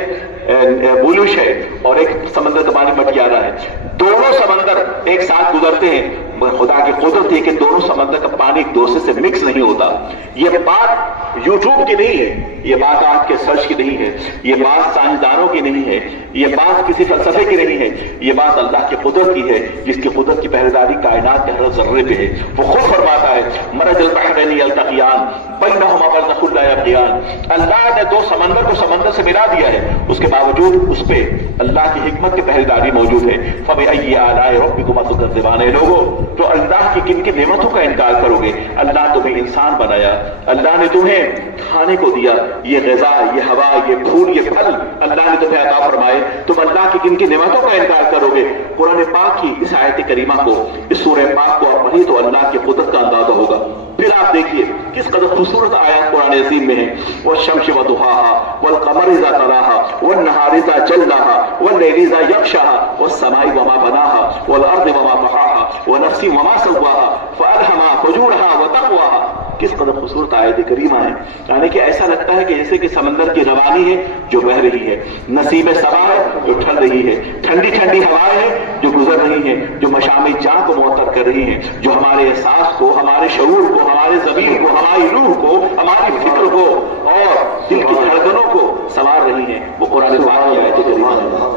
بلوش ہے، اور ایک سمندر کا پانی مٹیارہ ہے. دونوں سمندر ایک ساتھ گزرتے ہیں، خدا کی قدرت ہے کہ دونوں سمندر کا پانی ایک دوسرے سے مکس نہیں ہوتا. یہ بات یوٹیوب کی نہیں ہے، یہ بات آپ کے سرچ کی نہیں ہے، یہ بات سائنسدانوں کی نہیں ہے، یہ بات کسی فلسفے کی نہیں ہے، یہ بات اللہ کی قدرت کی ہے جس کی قدرت کی پہریداری کائنات کے ہر ذرے پہ ہے. وہ خود فرماتا ہے مرج البحرین یلتقیان بینہما برزخ لا یبغیان. اللہ نے دو سمندر کو سمندر سے ملا دیا ہے، اس کے باوجود اس پہ اللہ کی حکمت کی پہریداری موجود ہے. فبأی آلاء ربکما تکذبان. لوگوں تو اللہ کی کن کی نعمتوں کا انکار کرو گے؟ اللہ تمہیں انسان بنایا، اللہ نے تمہیں کھانے کو دیا، یہ غذا، یہ ہوا، یہ پھول، یہ پھل اللہ نے تمہیں عطا فرمائے، تم اللہ کی کن کی نعمتوں کا انکار کرو گے؟ قرآن پاک کی اس آیت کریمہ کو، اس سورہ پاک کو آپ پڑھیں تو اللہ کی قدرت کا اندازہ ہوگا. پھر آپ دیکھیے کس قدر خوبصورت آیات قرآن عظیم میں ہیں. والشمس وضحاها والقمر اذا تلاها والنهار اذا جلاها والليل اذا يغشاها والسماء وما بناها والارض وما طحاها ونفس وما سواها فالهمها فجورها وتقواها. کس قدر خوبصورت آیت کریمہ ہے. یعنی کہ ایسا لگتا ہے کہ جیسے کہ سمندر کی روانی ہے جو بہہ رہی ہے، نسیم سبا ہے جو ٹھل رہی ہے، ٹھنڈی ٹھنڈی ہوائیں ہیں جو گزر رہی ہیں، جو مشام جاں کو معطر کر رہی ہیں، جو ہمارے احساس کو، ہمارے شعور کو، ہمارے ضمیر کو، ہماری روح کو، ہماری فکر کو اور دل کی دھڑکنوں کو سنوار رہی ہیں. وہ قرآن پاک کی آیت کریمہ ہے.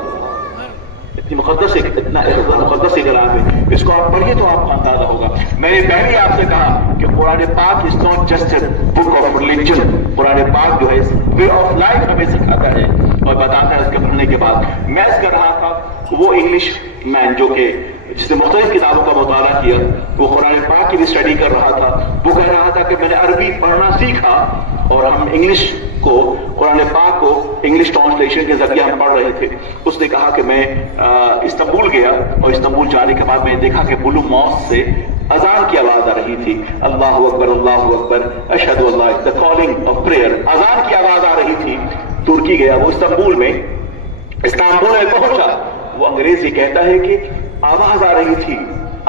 اتنی مقدس مقدس کلام ہے، اس کو آپ پڑھیے تو آپ کو اندازہ ہوگا. میں نے پہلے آپ سے کہا کہ قرآن پاک is not just a book of religion. Quran پاک جو ہے وے آف لائف ہمیں سکھاتا ہے اور بتاتا ہے. اس کے پڑھنے کے بعد میں اس کر رہا تھا، وہ انگلش مین جو کہ جس نے مختلف کتابوں کا مطالعہ کیا، وہ قرآن پاک کی بھی اسٹڈی کر رہا تھا، وہ کہہ رہا تھا کہ میں نے عربی پڑھنا سیکھا اور ہم انگلش کو، قرآن پاک کو انگلش ٹرانسلیشن کے ذریعے ہم پڑھ رہے تھے. اس نے کہا کہ میں استنبول گیا اور استنبول جانے کے بعد میں نے دیکھا کہ بلو ماسک سے اذان کی آواز آ رہی تھی. اللہ اکبر اللہ اکبر اشہد اللہ، the calling of prayer، اذان کی آواز آ رہی تھی. ترکی گیا، وہ استنبول میں پہنچا. وہ انگریز یہ کہتا ہے کہ آواز آ رہی تھی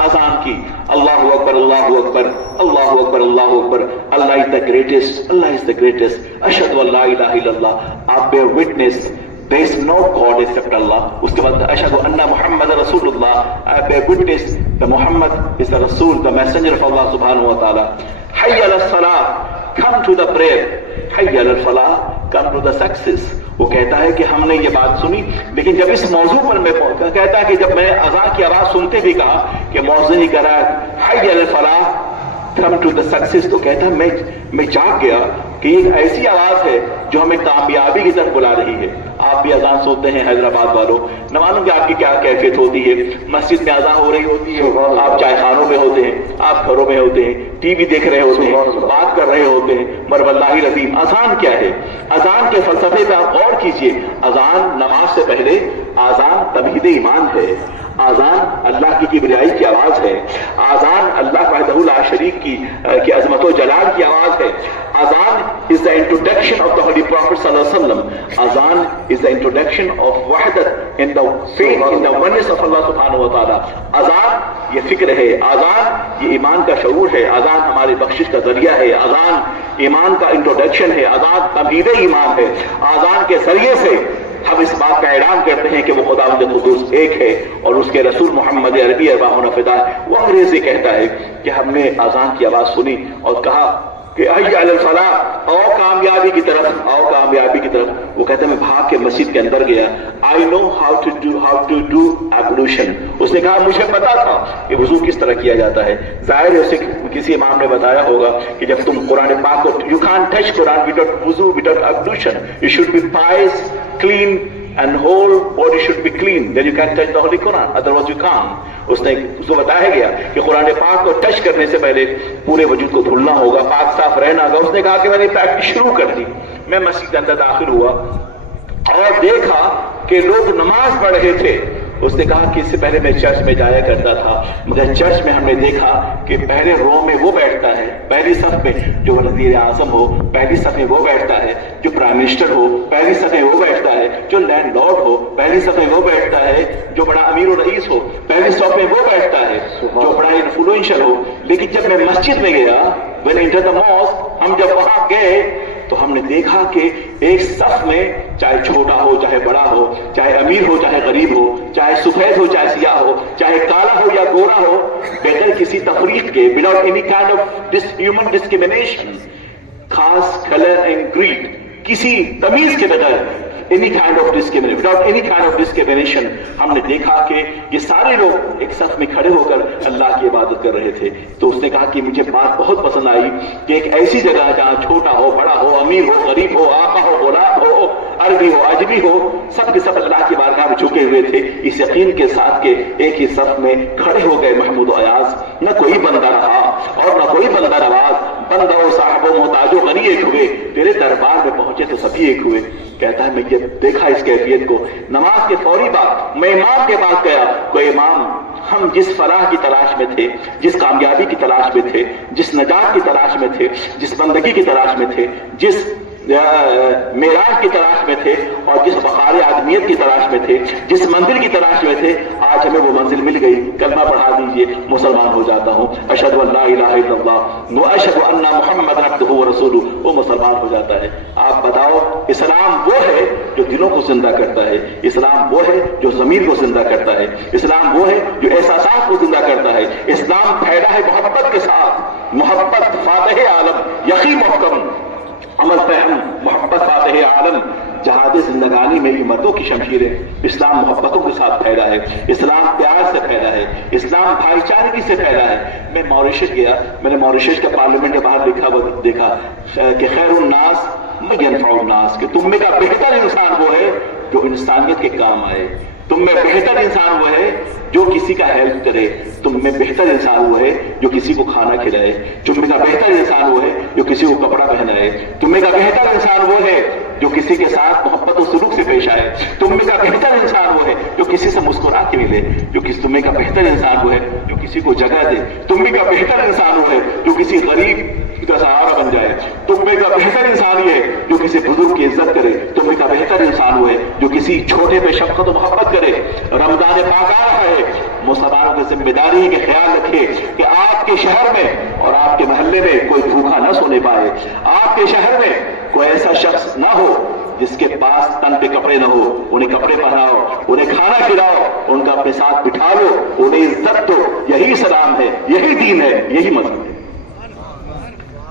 اذان کی، اللہ اکبر اللہ اکبر اللہ اکبر اللہ اکبر، اللہ از the greatest, Allah is the greatest, اشہد ان لا الہ الا اللہ، آپ bear witness there is no God except Allah. اس کے بعد اشہد ان محمد رسول اللہ، I bear witness that Muhammad is the Rasul, the messenger of Allah subhanahu wa ta'ala. حی علی الصلاۃ، come to the prayer. حی Ali Alfalah, come to the success. وہ کہتا ہے کہ ہم نے یہ بات سنی، لیکن جب اس موضوع پر میں کہتا ہے کہ جب میں اذان کی آواز سنتے بھی کہا کہ مؤذن ہی کہہ رہا ہے حی علی الفلاح come to the success، تو کہتا ہے میں جاگ گیا کہ یہ ایسی آواز ہے جو ہمیں کامیابی کی طرف بلا رہی ہے. آپ بھی اذان سنتے ہیں حیدرآباد والوں، نہ معلوم کہ آپ کی کیا کیفیت ہوتی ہے. مسجد میں اذان ہو رہی ہوتی ہے، آپ چائے خانوں میں ہوتے ہیں، آپ گھروں میں ہوتے ہیں، ٹی وی دیکھ رہے ہوتے ہیں، بات کر رہے ہوتے ہیں، مگر واللہ العظیم اذان کیا ہے؟ اذان کے فلسفے پہ آپ غور کیجئے. اذان نماز سے پہلے اذان تمہید ایمان ہے. اذان اللہ کی کبریائی کی آواز ہے. اذان اللہ وحدہ لا شریک کی عظمت و جلال کی آواز ہے. اذان is the introduction of the Holy Prophet صلی اللہ علیہ وسلم. اذان is the introduction of وحدت in the faith in the oneness of Allah سبحانہ و تعالی. اذان یہ فکر ہے، اذان یہ ایمان کا شعور ہے، اذان ہماری بخشش کا ذریعہ ہے، اذان ایمان کا انٹروڈکشن ہے، اذان تمہید ایمان ہے. اذان کے ذریعے سے ہم اس بات کا اعلان کرتے ہیں کہ وہ خداوند قدوس ایک ہے اور اس کے رسول محمد عربی ارواحنا فدا. وہ انگریزی کہتا ہے کہ ہم نے اذان کی آواز سنی اور کہا کہ حی علی الفلاح، آؤ کامیابی کی طرف، آؤ کامیابی کی طرف. وہ کہتا ہے میں بھاگ کے مسجد کے اندر گیا. I know how to do ablution. اس نے کہا مجھے پتا تھا کہ وضو کس طرح کیا جاتا ہے. ظاہر ہے اسے کسی امام نے بتایا ہوگا کہ جب تم قرآن پاک کو you can't touch Quran without wuzu, without ablution. You should be pious, clean and whole body should be clean. Then you can touch the Holy Quran. Otherwise you can't. اس کو بتایا گیا کہ قرآن پاک کو ٹچ کرنے سے پہلے پورے وجود کو دھلنا ہوگا، پاک صاف رہنا ہوگا. اس نے کہا کہ میں نے پریکٹس شروع کر دی. میں مسجد کے اندر داخل ہوا اور دیکھا کہ لوگ نماز پڑھ رہے تھے. اس نے کہا کہ اس سے پہلے میں چرچ میں جایا کرتا تھا، مگر چرچ میں ہم نے دیکھا کہ پہلے رو میں وہ بیٹھتا ہے، پہلی صف میں جو وزیر اعظم ہو پہلی صف میں وہ بیٹھتا ہے، جو پرائم منسٹر ہو پہلی صف میں وہ بیٹھتا ہے، جو لینڈ لارڈ ہو پہلی صف میں وہ بیٹھتا ہے، جو بڑا امیر و رئیس ہو پہلی صف میں وہ بیٹھتا ہے، جو بڑا انفلوئنشل ہو. لیکن جب میں مسجد میں گیا، when I entered the mosque، ہم جب وہاں گئے تو ہم نے دیکھا کہ ایک صف میں چاہے چھوٹا ہو چاہے بڑا ہو، چاہے امیر ہو چاہے غریب ہو، چاہے سفید ہو چاہے سیاہ ہو، چاہے کالا ہو یا گورا ہو، بغیر کسی تفریق کے without any kind of human discrimination، خاص کلر اینڈ گریڈ، کسی تمیز کے بغیر any kind of discrimination, without any kind of discrimination، ہم نے دیکھا کہ یہ سارے لوگ ایک صف میں کھڑے ہو کر اللہ کی عبادت کر رہے تھے. تو اس نے کہا کہ مجھے بات بہت پسند آئی کہ ایک ایسی جگہ جہاں چھوٹا ہو بڑا ہو امیر ہو غریب ہو آقا ہو غلام ہو عربی ہو اجمی ہو، سب کے سب اللہ کی بارگاہ میں جھکے ہوئے تھے اس یقین کے ساتھ کہ ایک ہی صف میں کھڑے ہو گئے محمود و ایاز. نہ کوئی بندہ رہا اور نہ کوئی بندہ نواز، بندہ و صاحب و محتاج و غنی ایک ہوئے، تیرے دربار میں پہنچے تو سبھی ایک ہوئے. کہتا ہے میں یہ دیکھا اس کیفیت کو. نماز کے فوری بعد میں امام کے پاس گیا. کوئی امام، ہم جس فلاح کی تلاش میں تھے، جس کامیابی کی تلاش میں تھے، جس نجات کی تلاش میں تھے، جس بندگی کی تلاش میں تھے، جس معراج کی تلاش میں تھے اور جس بقار آدمیت کی تلاش میں تھے، جس منزل کی تلاش میں تھے، آج ہمیں وہ منزل مل گئی. کلمہ پڑھا دیجئے، مسلمان ہو جاتا ہوں. اشہد ان لا الہ الا اللہ واشہد ان محمد عبدہ ورسولہ، وہ مسلمان ہو جاتا ہے. آپ بتاؤ، اسلام وہ ہے جو دلوں کو زندہ کرتا ہے، اسلام وہ ہے جو ضمیر کو زندہ کرتا ہے، اسلام وہ ہے جو احساسات کو زندہ کرتا ہے. اسلام پھیلا ہے محبت کے ساتھ. محبت فاتح عالم، یقین محکم، عمل فہم، محبت فاتح عالم. جہاد زندگانی میں بھی مردوں کی شمشیر ہے. اسلام محبتوں کے ساتھ پھیلا ہے، اسلام پیار سے پھیلا ہے، اسلام بھائی چارگی سے پھیلا ہے. میں ماریشس گیا، میں نے ماریشس کا پارلیمنٹ کے باہر دیکھا کہ خیر الناس من ینفع الناس، کہ تم میں کا بہتر انسان وہ ہے جو انسانیت کے کام آئے. تم میں بہتر انسان وہ ہے جو کسی کا ہیلپ کرے. تم میں بہتر انسان وہ ہے جو کسی کو کھانا کھلائے. تم میں کا بہتر انسان وہ ہے جو کسی کو کپڑا پہنائے. تم میں کا بہتر انسان وہ ہے جو کسی کے ساتھ محبت و سلوک سے پیش آئے. تم میں کا بہتر انسان وہ ہے جو کسی سے مسکرا کے ملے. تم میں کا بہتر انسان وہ ہے جو کسی کو جگہ دے. تم میں کا بہتر انسان وہ ہے جو کسی غریب کا سہارا بن جائے. تم میں کا بہتر انسان یہ ہے جو کسی بزرگ کی عزت کرے. تم میں کا بہتر انسان وہ ہے جو کسی چھوٹے پہ شفقت و محبت کرے. رمضان پاک آ رہا ہے، مسلمانوں کی ذمہ داری ہے کہ خیال رکھے کہ آپ کے شہر میں اور آپ کے محلے میں کوئی بھوکا نہ سونے پائے. آپ کے شہر میں کوئی ایسا شخص نہ ہو جس کے پاس تن پہ کپڑے نہ ہو. انہیں کپڑے پہناؤ، انہیں کھانا کھلاؤ، ان کا اپنے ساتھ بٹھا لو، انہیں عزت دو. یہی اسلام ہے، یہی دین ہے، یہی مذہب ہے.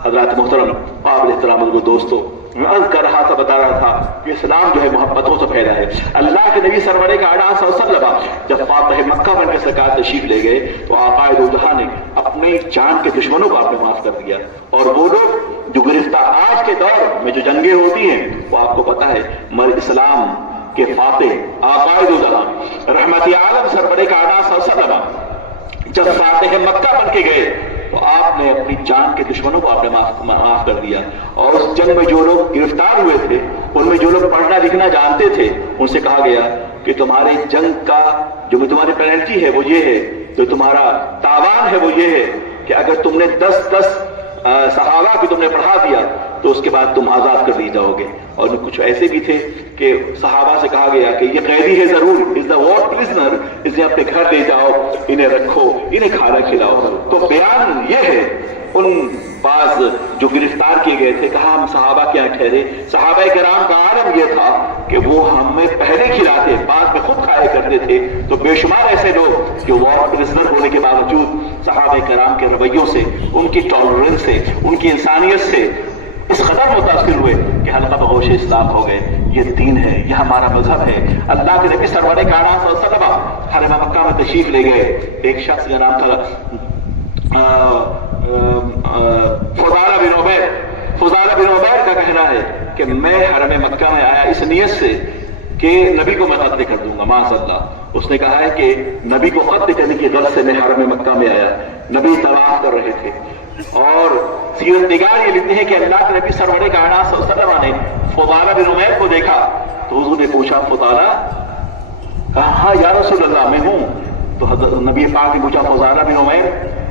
حضرات محترم، قابل احترام کو دوستو، میں عرض کر رہا تھا، بتا رہا تھا کہ اسلام جو ہے محبتوں سے پھیلا ہے. اللہ کے نبی سرور کائنات صلی اللہ علیہ وسلم جب فاتح مکہ بن کے سرکار تشریف لے گئے تو آقا دو جہاں نے اپنے جان کے دشمنوں کو آپ نے معاف کر دیا. اور وہ لوگ جو گرفتار آج کے دور میں جو جنگیں ہوتی ہیں وہ آپ کو پتا ہے، اسلام کے فاتح آقائد الجہاں رحمت عالم سرور کائنات صلی اللہ علیہ وسلم جب فاتح مکہ بن کے گئے تو آپ نے اپنی جان کے دشمنوں کو آپ نے معاف کر دیا، اور اس جنگ میں جو لوگ گرفتار ہوئے تھے ان میں جو لوگ پڑھنا لکھنا جانتے تھے ان سے کہا گیا کہ تمہارے جنگ کا جو تمہاری پینلٹی ہے وہ یہ ہے، جو تمہارا تاوان ہے وہ یہ ہے کہ اگر تم نے 10 صحابہ کو تم نے پڑھا دیا تو اس کے بعد تم آزاد کر دی جاؤ گے۔ اور کچھ ایسے بھی تھے کہ صحابہ سے کہا گیا کہ یہ قیدی ہے ضرور، از دا وار پرزنر، اسے اپنے گھر لے جاؤ، انہیں رکھو، انہیں کھانا کھلاؤ۔ تو بیان یہ ہے ان بعض جو گرفتار کیے گئے تھے، کہا ہم صحابہ کیا ٹھہرے، صحابہ کرام کا عالم یہ تھا کہ وہ ہمیں پہلے کھلاتے بعد میں خود کھایا کرتے تھے۔ تو بے شمار ایسے لوگ جو وار پرزنر ہونے کے باوجود صحابہ کرام کے رویوں سے، ان کی ٹالرنس سے، ان کی انسانیت سے اس قدر متاثر ہوئے کہ حلقہ بغوش اسلام ہو گئے۔ یہ دین ہے، یہ ہمارا مذہب ہے۔ اللہ کے نبی سرور کائنات صلی اللہ علیہ وسلم حرم مکہ میں تشریف لے گئے۔ ایک شخص کا نام تھا فضالہ بن عبیر۔ فضالہ بن عبیر کا کہنا ہے کہ میں حرم مکہ میں آیا اس نیت سے کہ نبی کو میں قتل کر دوں گا، معاذ اللہ۔ اس نے کہا ہے کہ نبی کو قتل کرنے کی غرض سے میں حرم مکہ میں آیا۔ نبی طواف کر رہے تھے، اور سیرت نگار یہ لکھتے ہیں کہ اللہ کے نبی سرور کائنات صلی اللہ علیہ وسلم نے فضالہ بن عمیر کو دیکھا تو حضور نے پوچھا فضالہ؟ کہا ہاں یا رسول اللہ میں ہوں۔ تو حضرت نبی پاک نے پوچھا فضالہ بن عمیر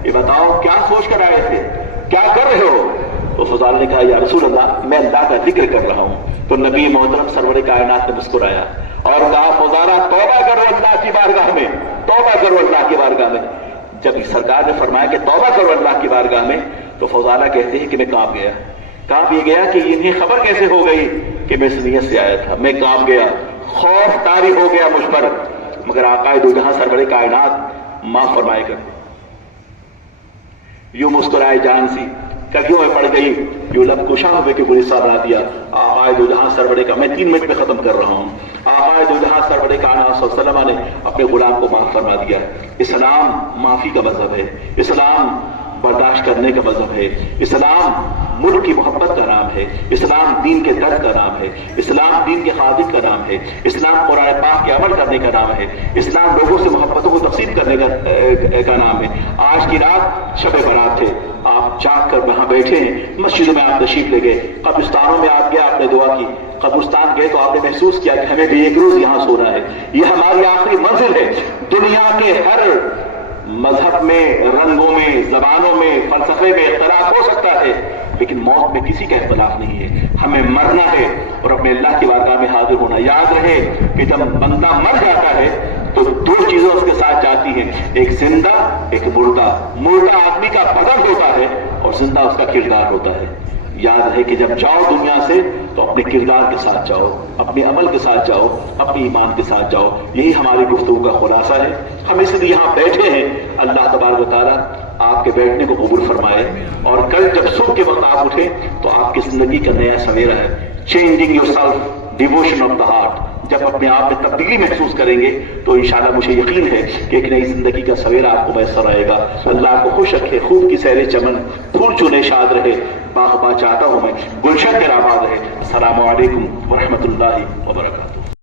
یہ بتاؤ کیا سوچ کر آئے تھے، کیا کر رہے ہو؟ تو فضالہ نے کہا یا رسول اللہ میں اللہ کا ذکر کر رہا ہوں۔ تو نبی محترم سرور کائنات نے مسکرایا اور کہا فضالہ توبہ کرو اللہ کی بارگاہ میں، توبہ کرو اللہ کی بارگاہ میں۔ جب سرکار نے فرمایا کہ توبہ کرو اللہ کی بارگاہ میں تو فضالہ کہتے ہیں کہ میں کانپ گیا۔ کانپ یہ گیا کہ انہیں خبر کیسے ہو گئی کہ میں اس نیت سے آیا تھا، میں کانپ گیا، خوف طاری ہو گیا مجھ پر۔ مگر آقا دو جہاں سرور کائنات معاف فرمائے گا۔ یوں مسکرائے جان سی کبھیوں میں پڑ گئی، یوں لب کشا ہوئے کہ گلی سا بنا دیا۔ آقا دو جہاں سرور کا میں 3 منٹ میں ختم کر رہا ہوں۔ آقا دو جہاں سرور کائنات صلی اللہ علیہ وسلم نے اپنے غلام کو معاف فرما دیا۔ اسلام معافی کا مذہب ہے، اسلام برداشت کرنے کا مذہب ہے، اسلام ملک کی محبت کا نام ہے، اسلام دین کے درد کا نام ہے، اسلام دین کے خادم کا نام ہے، اسلام قرآن پاک کے عمل کرنے کا نام ہے، اسلام لوگوں سے محبتوں کو تقسیم کرنے کا نام ہے۔ آج کی رات شب برات ہے، آپ جاگ کر وہاں بیٹھے ہیں، مسجدوں میں آپ تشریف لے گئے، قبرستانوں میں آپ گئے، آپ نے دعا کی، قبرستان گئے تو آپ نے محسوس کیا کہ ہمیں بھی ایک روز یہاں سونا ہے، یہ ہماری آخری منزل ہے۔ دنیا کے ہر مذہب میں، رنگوں میں، زبانوں میں، فلسفے میں اختلاف ہو سکتا ہے، لیکن موت میں کسی کا اختلاف نہیں ہے۔ ہمیں مرنا ہے اور اپنے اللہ کی بارگاہ میں حاضر ہونا۔ یاد رہے کہ جب بندہ مر جاتا ہے تو 2 چیزیں اس کے ساتھ جاتی ہیں، ایک زندہ ایک مردہ۔ مردہ آدمی کا بدن ہوتا ہے اور زندہ اس کا کردار ہوتا ہے۔ یاد رہے کہ جب جاؤ دنیا سے تو اپنے کردار کے ساتھ جاؤ، اپنے عمل کے ساتھ جاؤ، اپنے ایمان کے ساتھ جاؤ۔ یہی ہماری گفتگو کا خلاصہ ہے۔ ہم اس لیے یہاں بیٹھے ہیں، اللہ تبارک و تعالیٰ آپ کے بیٹھنے کو قبول فرمائے، اور کل جب صبح کے وقت آپ اٹھیں تو آپ کی زندگی کا نیا سویرا ہے۔ Changing your self, devotion of the heart. جب اپنے آپ میں تبدیلی محسوس کریں گے تو انشاءاللہ مجھے یقین ہے کہ ایک نئی زندگی کا سویرا آپ کو میسر آئے گا۔ اللہ آپ کو خوش رکھے، خوب کی سیر چمن، پھول چنے شاد رہے، باغ چاہتا ہوں میں گلشن کے آباد رہے۔ السلام علیکم ورحمۃ اللہ وبرکاتہ۔